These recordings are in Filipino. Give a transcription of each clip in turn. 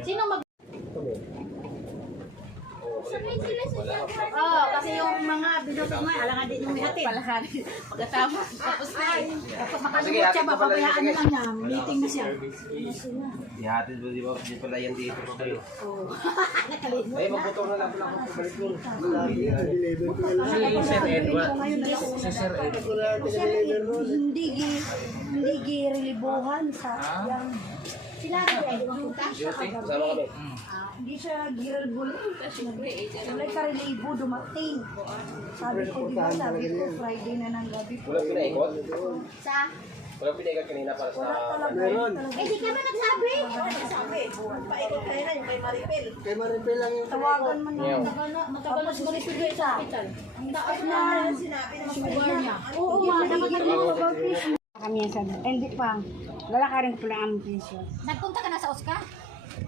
Sino mag... kasi yung mga binutin mo, alangan din yung mihatin. Pagkatapos, tapos makalungkot siya ba, pabayaan na lang niya, meeting na siya. Ihatid mo, di ba? Di pala yan dito pa kayo. Nakalimutan. Ay, magputong na lang ako pabalik mo. Si Sir Edward. Si Sir Edward. Hindi girilibuhan sa yang sinabi ay duty siya kagabi. Hindi siya girilibuhan kasi wala karilibo dumating. Sabi ko, Friday na ng gabi ko. Wala pinaikot? Sa? Wala pinaikot kanina para sa... Meron. Di ka ba nagsabi? Paikot kayo na yung kay Maripel. Kay Maripel lang yung Tawagan mo na. Matagal na siguro siya sa hospital. Ang taas na Sinabi na sugar niya. Oo, dapat nag-office. Kami yan sabi. Hindi pa. Lalakarin ko lang ang presyo. Nagpunta ka na sa Oscar?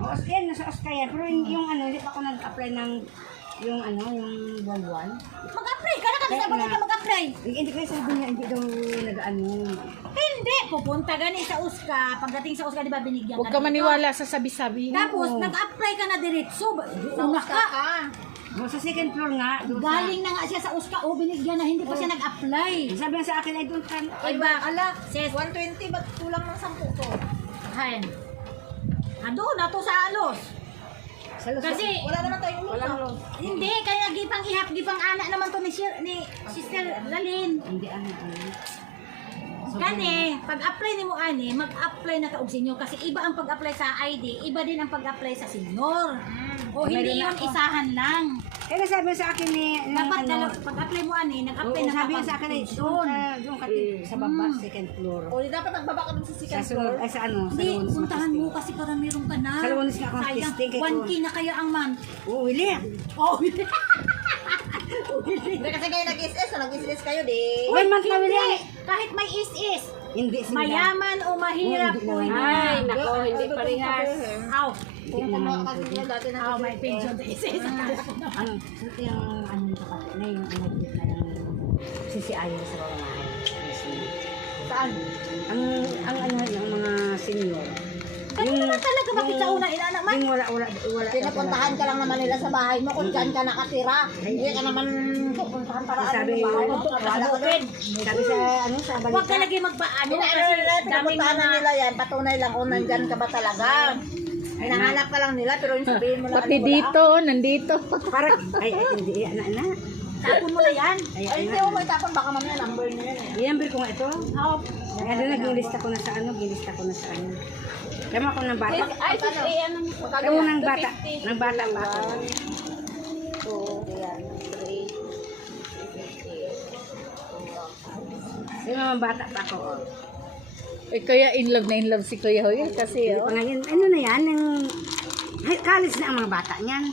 Yan, nasa Oscar yan. Pero yung ano, hindi pa ako nag-apply ng yung ano, yung buwan-buwan. Mag-apply ka na kasi sabi ka mag-apply. Hindi kayo sabi niya, hindi daw nag-ano. Hindi, pupunta gani sa Oscar. Pagdating sa Oscar, di ba binigyan ka? Huwag ka maniwala sa sabi-sabi. Tapos, nag-apply ka na diretso. Una ka. Sa second floor nga. Galing na nga siya sa Oscar. O, binigyan na, hindi pa siya nag-apply. Sabi niya sa akin, ay doon ka. Ay ba, ala, sis, 120, ba't kulang ng 10 to? Hayan. Doon na to sa alos. Kasi, Wala naman tayong ulo. hindi, kaya gipang ihap, gipang anak naman to ni Sister Lalin. Hindi ano. Kani, pag-apply ni mo ani, mag-apply na kaog senior kasi iba ang pag-apply sa ID, iba din ang pag-apply sa senior. O hindi yun isahan lang. Kaya sabi sa akin ni, Dapat pag-apply mo ani, nag-apply na sabi ka niya sa akin, doon. doon ka sa baba, second floor. O, di dapat nagbaba ka dun sa Sa second sunod, floor. ay sa ano, sa Hindi, Lunes puntahan mo kasi para meron ka na. Sa Lunes nga ako Sayang, testing kay 1K na kaya ang man. Oo, Willie. Oh, Hindi kasi kayo nag-SS, nag-SS kayo, di. One month na hindi. Willie. Kahit may is-is, Hindi sila. mayaman o mahirap Hindi po. naman. Ay, nako, hindi parehas. Aw, Kung kumakas nila dati na. aw, may pension sa is-is. Ano, yung ano yung kapatid na yung nag-get na yung CCI sa babae. Saan? Ang ano yung mga senior. Kanina na talaga, bakit sa una inanak man? Yung wala. Pinupuntahan ka lang naman nila sa bahay mo kung dyan ka nakatira. Hindi ka naman pupuntahan para ano Sabi, yung bahay mo. Wala ka dun. sabi sa ano sa Huwag balita. ka lagi magpaano kasi daming Pinupuntahan na mga... nila yan. Patunay lang kung nandyan ka ba talaga. Hinahanap ka lang nila pero yung sabihin mo lang Pati dito, nandito. Para ay hindi ana. Tapon mo na yan. Ay, hindi mo may tapon. Baka mamaya number na yan eh. Yung number ko nga ito. Aw, Ano naging-lista ko na sa ano, ginlista ko na sa ano. Kama ako ng bata. Ay, ano? Kamo ng bata. Ng bata pa ako. 2, yan. 3. Yung mga bata pa ako. Eh, kaya in love si Kuya Hoy. Kasi, oh. Pangangin, ano na yan, yung college na ang mga bata niyan.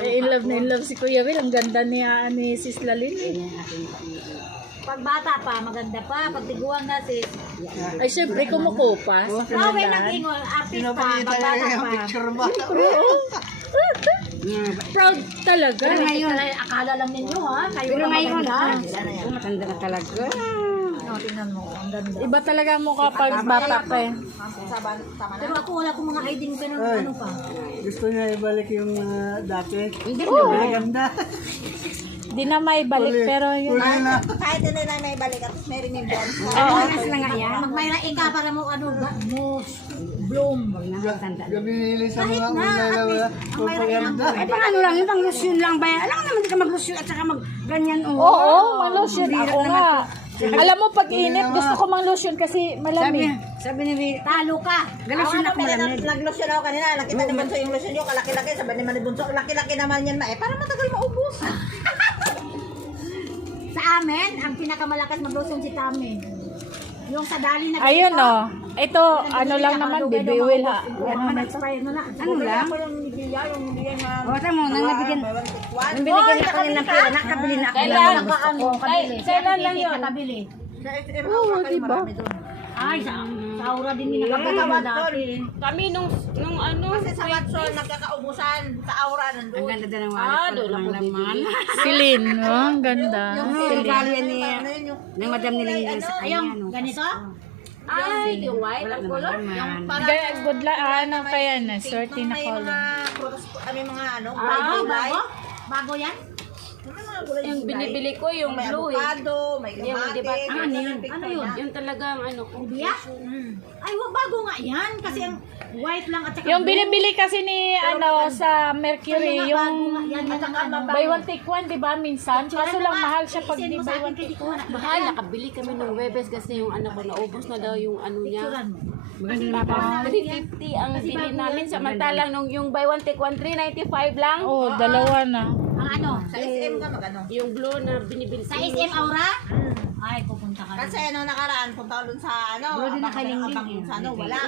Eh, in love si Kuya Will. Ang ganda niya ni Sis Lalin. Yan aking pag bata pa, maganda pa. Pag tiguan na sis. Ay, syempre, kumukupa sa Oh, may kamandahan. nag-ingon. Artist pa, pag bata pa. Proud talaga. Pero ngayon, Akala lang ninyo ha. Kayo pero lang ngayon, maganda. matanda na talaga. Oh, tingnan mo. Ang ganda. Iba talaga ang mukha pag bata pa eh. Tama na. Pero ako wala akong mga ID mo ganun. Ano pa? Gusto niya ibalik yung dati. Hindi Maganda. Di na may balik pero yun. Kahit hindi na may balik at may remembrance. Ano na nga yan? Pag may raing ka para mo ano, moose, bloom. Nakatanda. Gabinili sa Kahit mga na, ulay at na least, wala. ang may raing Ay, pang ano lang, yung pang lotion lang ba yan? Alam mo naman, di ka mag-lotion at saka mag-ganyan. Oo, mang-lotion. Ako nga. Alam mo, pag init, gusto ko mang-lotion kasi malamig. Sabi ni Vita, Talo ka. galasyon ako malamig. Nag-lotion ako kanina. Nakita ni Bunso yung lotion nyo. Kalaki-laki. Sabi naman ni Bunso, laki-laki naman yan ma. Eh, para matagal maubos. Sa amin, ang pinakamalakas mag-lotion si Tami. Yung sa dali na Ayun oh. Ito, ano lang naman, baby will ha. Ano na expire na na. Ano lang? Ako yung Nigeria, yung hindi na... O, tama mo, nang nabigyan. Nang binigyan ako ng pera, nakabili na ako. Kailan? Kailan lang yun? Nakabili. Sa SM, Oo, ako diba? marami doon. Ay, sa aura din nila kapag dati. Kami nung ano, Kasi sa Watson, nagkakaubusan. Sa aura, Ang nandun. ganda din ng wallet. Doon ako laman. silin, oh, ang ganda. Ang regalya ni Ano yun yung... ng madam nila sa kanya. Ayun, no? ganito? Ay, yung white, ang color. Yung parang Good la, ano kaya na, swerte na color. Bago yan? Yung binibili ko, yung blue eh. Yung, di ba? Ano yun? Ano yun? Yung talagang ano. Biya? Ay, bago nga yan. Kasi ang white lang at saka Yung blue. binibili kasi ni, ano, sa Mercury, Kaya nga, bago nga yan. yung At saka ano, buy one take one, di ba, minsan? Kaso lang mahal siya pag Isend di mo sa buy akin one kasi take ko one. na. Mahal, nakabili kami ng Webes kasi yung anak ko naubos na daw yung ano niya. Picturean mo. 350 ang bili namin. Samantalang nung yung buy one take one, 395 lang. Oh, dalawa na. Ang ano? Sa SM ka magano. Yung blue na binibili. Sa SM Aura? Ay, pupunta ka. Kasi ano nakaraan, punta ko dun sa ano, Bro, din nakalingling abang yan. sa ano, wala.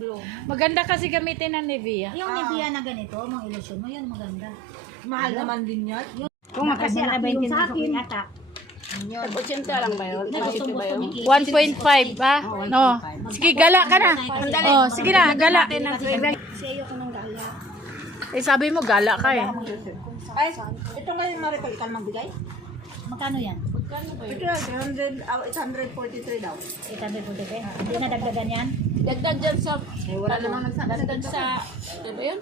Blue. Maganda kasi gamitin ng Nivea. Yung Nivea na ganito, mga ilusyon mo, yan maganda. Mahal naman din yun. Kung makasi ang 20 sa akin. Ata. 80 lang ba yun? Gustong ba gusto yun? ni 1.5, ha? No. Sige, gala ka na. Oh, sige na, gala. Eh, sabi mo, gala ka eh. Ay, ito nga yung Maricol, ikaw magbigay? Magkano yan? Ito na, 843 daw. 840. Hindi na dagdagan yan? Dagdag dyan sa, Wala namang dagdag sa, ano ba yun?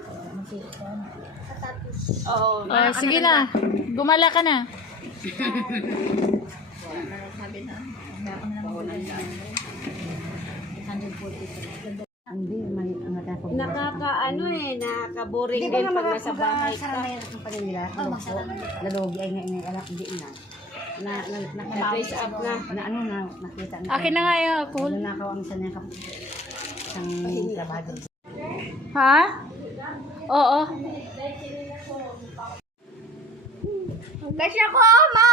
Oo. Oh, sige na. Gumala ka na. Nakaka-ano eh, nakaka-boring din pag nasa bahay ka. Oh, masarap. Na-raise up na. Akin na nga yung alcohol. Ha? Oo. Kasi ako, mo!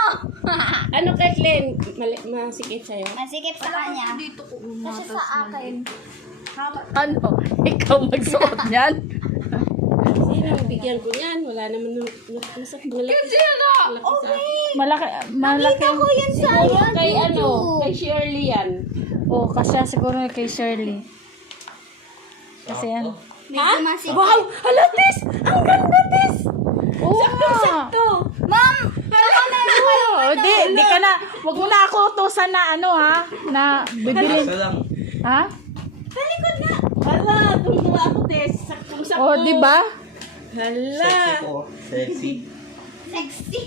Ano, Kathleen? Masikip sa'yo? Masikip sa kanya. Kasi sa akin. Ano? Ikaw magsuot niyan? Sino ang bigyan ko niyan? Wala naman nasak malaki. Malaki. Malaki. Ako yan sa Kay ano? Kay Shirley yan. Oh, kasi siguro kay Shirley. Kasi yan. Ha? Wow! Hala, Tis! Ang ganda, Tis! Oo Sakto! Ma'am! Oo, di ka na. Wag mo na ako utusan na ano ha. Na bibilin. lang. Ha? Hala, tumutuwa ako, Tis. Saktong-sakto. Oh, di ba? Hala. Sexy po. Sexy. Sexy.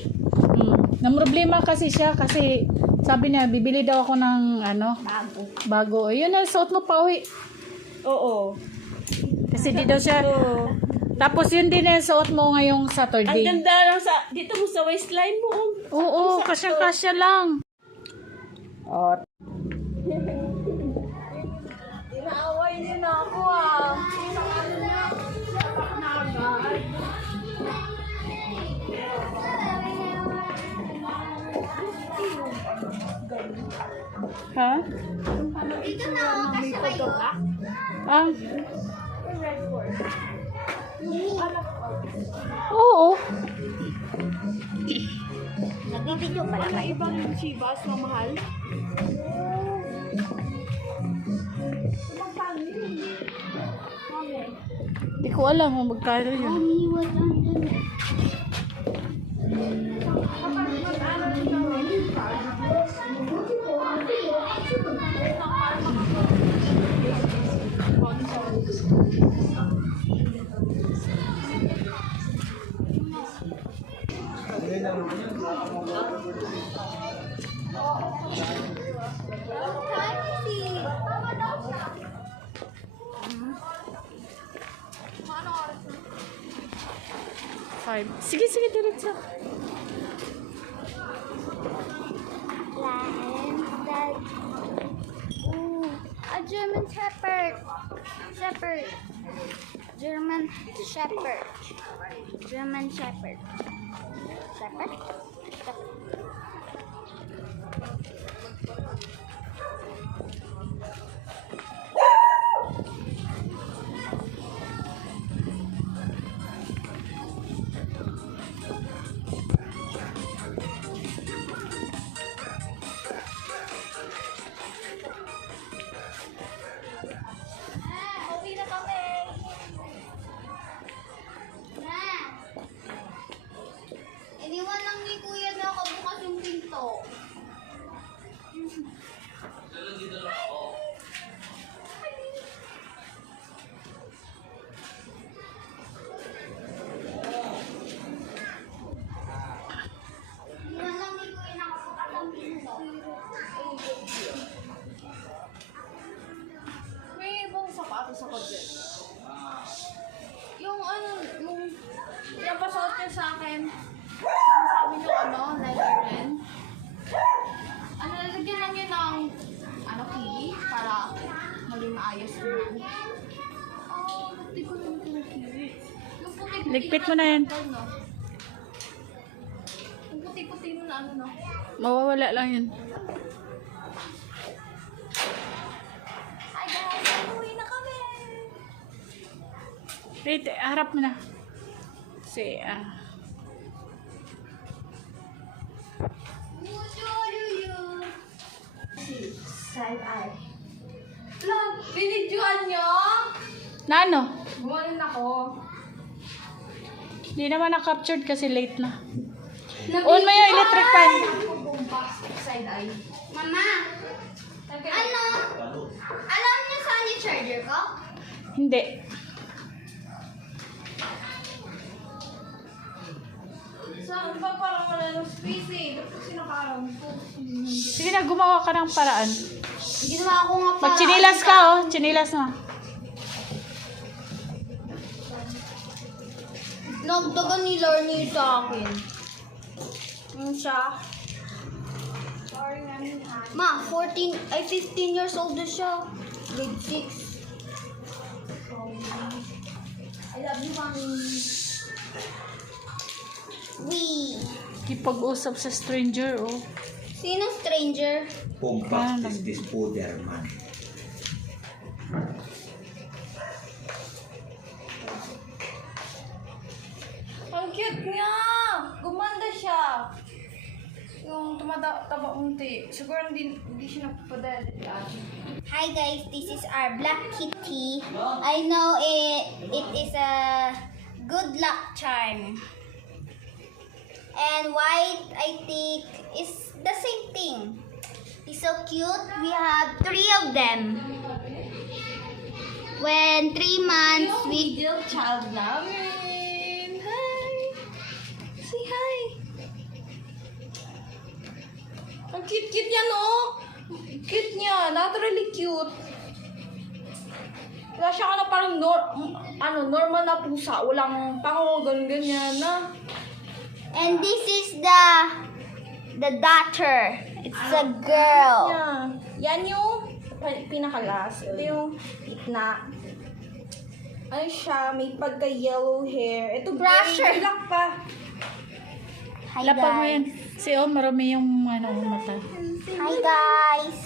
Nang problema kasi siya kasi sabi niya bibili daw ako ng ano bago. Yun na suot mo pa uwi. Oo. Kasi di daw siya. Tapos yun din yung suot mo ngayong Ang Saturday. ganda lang sa, dito mo sa waistline mo. Oo, kasya-kasya lang. Inaaway niyo na ako ah. Ha? Dito na ako kasi kayo. Ah. Oo. Nagbibideo pala kayo. Di ko alam kung magkano yun. Five. Sige, diretso. Ooh, a German Shepherd. Shepherd. German Shepherd. German Shepherd. Shepherd? Uwi na kami. Iniwan lang ni Kuya na nakabukas yung pinto. sa kotse. Yung ano, nung napasuot niya sa akin, ang sabi niyo letter N. Lalagyan lang yun ng, kiwi, para maging maayos yun. Hindi ko lang ito ng kiwi. Yung puti-puti Ligpit mo na yan. no? Yung puti-puti mo na no? Mawawala lang yun. Ay, guys, uwi na kami! Wait, harap mo na. Side eye. Love, binidyoan niyo? Na ano? Gumanon ako. Hindi naman na-captured kasi late na. On mo yung electric fan. Side eye. Mama, ano? Alam niyo saan yung charger ko? Hindi. Saan ba parang wala ng space eh? Kasi nakaarang ko. Sige na, gumawa ka ng paraan. Ginawa ko nga para. Magchinilas ka, oh. Chinilas na. Nagdagan ni Lorne sa akin. Ano siya? Ma, 15 years old na siya. Grade 6. I love you, Mami. Kipag-usap sa stranger, oh. Sino stranger? Compact is this Poderman. Ang cute niya! Gumanda siya! Yung tumataba unti. Siguro hindi siya nagpapadali. Hi guys, this is our black kitty. I know it is a good luck charm. And white, I think, is the same thing. It's so cute. We have 3 of them. When 3 months, we Middle child namin! Hi! Say hi! Ang cute-cute niya, no? Cute niya. Naturally cute. Kaya siya ka na parang normal na pusa. Walang pango, ganyan na. and this is the daughter. It's a girl. Yan yung pinakalas. Ito yung gitna. Ano siya? May pagka-yellow hair. Ito Brusher. gray. Black pa. Hi Lapag mo yan. guys. Si marami yung mata. Hi guys.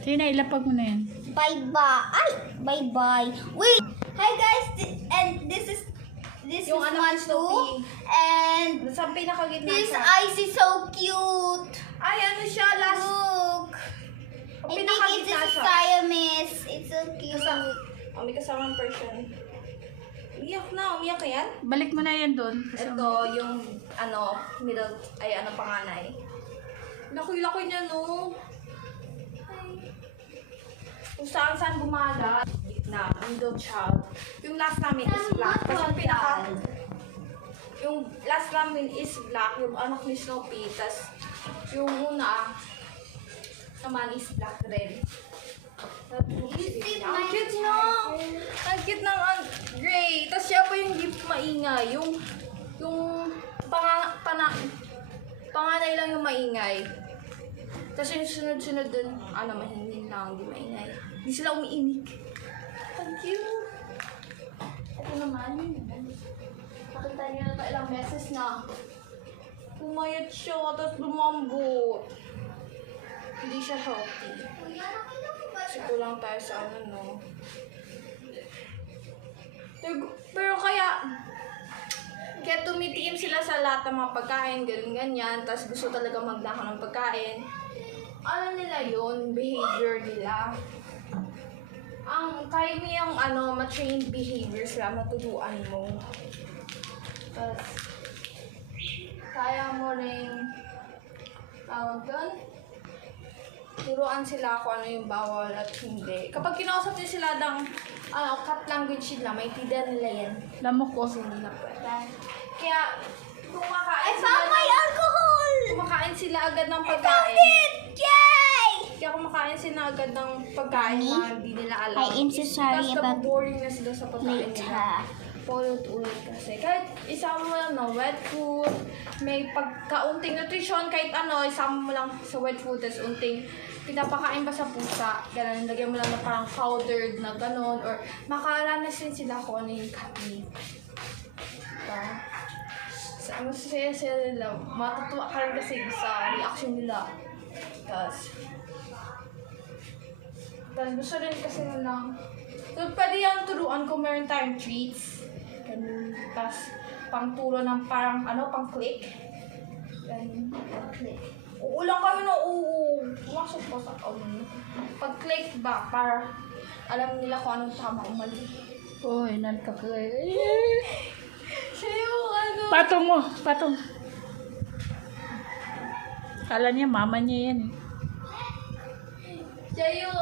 Sige na, ilapag mo na yan. Bye-bye. Ay, bye-bye. Wait. Hi guys. And this is Yung is ano, one Snoopy. too. And Sa pinakagitna this siya. eyes is so cute. Ay, ano siya? Last. Look. I think it's Pinakagitna a siya. Siamese. It's so cute. Oh, may kasamang person. Umiyak na. Umiyak ka yan? Balik mo na yan doon. Ito, yung middle, panganay. Lakoy-lakoy niya, no? Kung saan gumala, gitna, middle child. Yung last namin is black. Kasi yung last namin is black, yung anak ni Snoopy. Tas yung una naman is black red. Ang cute niya! Ang cute ng gray. Tapos siya pa yung gift maingay. Yung panganay lang yung maingay. Tapos yung sunod-sunod dun, mahingin lang, hindi maingay. Hindi sila umiinig. Ang cute! Ito naman, nakita niyo na ito ilang beses na pumayat siya, tapos lumambot. Hindi siya healthy. Kasi kulang tayo sa no. Pero kaya tumitiim sila sa lahat ng mga pagkain, ganyan, tapos gusto talaga magnakaw ng pagkain. Ano nila yun? Behavior nila. Kaya mo yung ma-trained behavior sila, maturuan mo. Tapos, kaya mo rin, tawag doon, turuan sila kung ano yung bawal at hindi. Kapag kinausap niyo sila ng cut language nila, may tida nila yan. Lamok ko. Kasi hindi na pwede. Kaya, kumakain I found my alcohol. kumakain sila agad ng I found pagkain. it. Yay! kaya kumakain sila agad ng pagkain na hindi nila alam. I am so sorry Because about boring na sila sa pagkain late, nila. ha? Paulit-ulit kasi. Kahit isama mo lang ng wet food, may pagkaunting nutrition, kahit ano, isama mo lang sa wet food, tapos unting pinapakain pa sa pusa, gano'n, lagyan mo lang na parang powdered na gano'n, or makaranas din sila kung ano yung cat meat. Diba? Masasaya sila nila, matutuwa ka rin kasi sa reaction nila. Tapos gusto rin kasi nilang, so, pwede yung turuan kung meron tayong treats. Ganun. Tapos, pang turo ng parang, pang click. Ganun, pang click. Uulang kami na pumasok po sa pag click ba, para alam nila kung anong tama o mali. Uy, nagkakay. Siya yung Patong mo, patong. Kala niya, mama niya yan. Siya yung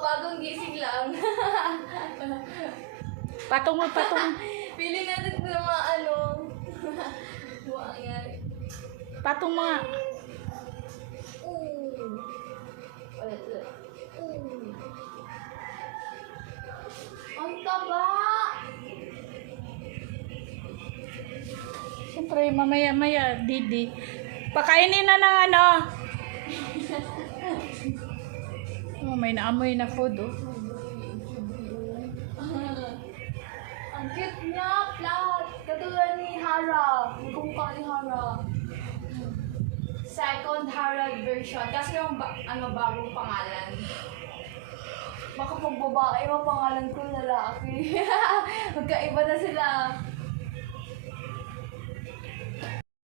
bagong gising lang. Patong mo, patong. Feeling natin na mga buwangyari. Patong mo nga. Ulit. Ang taba! Siyempre, mamaya-maya, Didi. Pakainin na ng ano. Oh, may naamoy na food, oh. Ang cute niya, flat. Katulad ni Hara. Magkumukha ni Hara. Second Hara version. Kasi yung bagong pangalan. Baka pag babae, yung pangalan ko lalaki. Magkaiba na sila.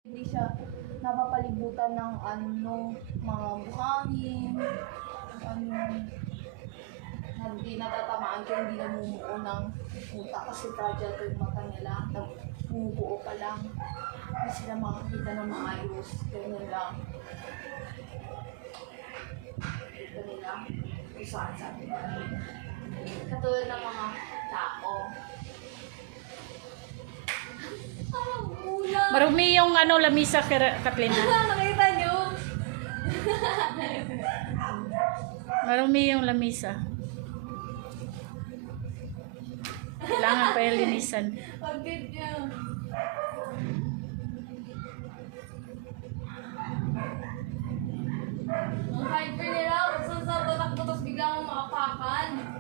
Hindi siya napapalibutan ng mga buhangin. Hindi natatamaan ko, hindi namumuo ng utak kasi fragile ko yung mata nila. Namumubuo pa lang. Hindi sila makakita ng maayos. Ganyan lang. Ito nila. Kung saan. Katulad ng mga tao. Ulang! Marumi yung lamisa, Katlina. Nakita nyo? Marumi yung lamisa. Kailangan pa yung linisan. Ang cute niya. Ang hyper nila, kung saan sa tatakbo, tapos biglang makapakan.